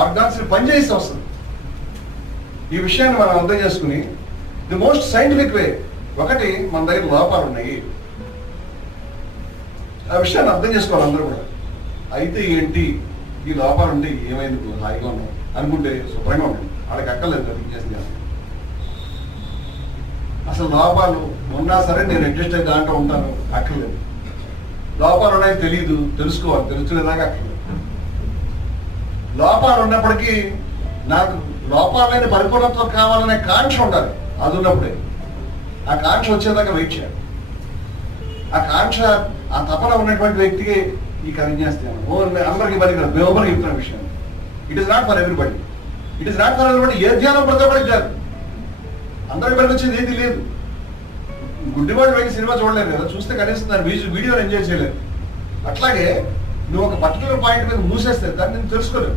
Organs పనిచేసి వస్తుంది. ఈ విషయాన్ని మనం అర్థం చేసుకుని ది మోస్ట్ సైంటిఫిక్ వే, ఒకటి మన దగ్గర లోపాలు ఉన్నాయి, ఆ విషయాన్ని అర్థం చేసుకోవాలి అందరూ కూడా. అయితే ఏంటి, ఈ లోపాలు ఉంటే ఏమైంది, హాయిగా ఉన్నాం అనుకుంటే శుభ్రంగా ఉంటుంది, వాళ్ళకి అక్కర్లేదు కదా చేసింది. అసలు లోపాలు ఉన్నా సరే నేను అడ్జస్ట్ అయితే దాంట్లో ఉంటాను, అక్కర్లేదు. లోపాలు ఉన్నాయని తెలియదు, తెలుసుకోవాలి, తెలుసుకునేదాకా అక్కర్లేదు. లోపాలు ఉన్నప్పటికీ నాకు లోపాలైన పరిపూర్ణత్వం కావాలనే కాంక్ష ఉండాలి. అది ఉన్నప్పుడే ఆ కాంక్ష వచ్చేదాకా వెయిట్ చేయాలి. ఆ కాంక్ష, ఆ తపన ఉన్నటువంటి వ్యక్తికి ఈ కథ చేస్తాను. అందరికీ పనికిరాదు, మేము ఎవరికి చెప్తున్న విషయం. It is not for everybody, it is not for everybody. ఏ ధ్యానం ప్రతి ఒక్కరికి కాదు, అందరికి పనికి వచ్చేది ఏది లేదు. గుడ్డివాడు వెళ్ళి సినిమా చూడలేదు కదా, చూస్తే కనీసం దాని వీడియోని ఎంజాయ్ చేయలేదు. అట్లాగే నువ్వు ఒక పర్టికులర్ పాయింట్ మీద మూసేస్తే దాన్ని నేను తెలుసుకోలేవు.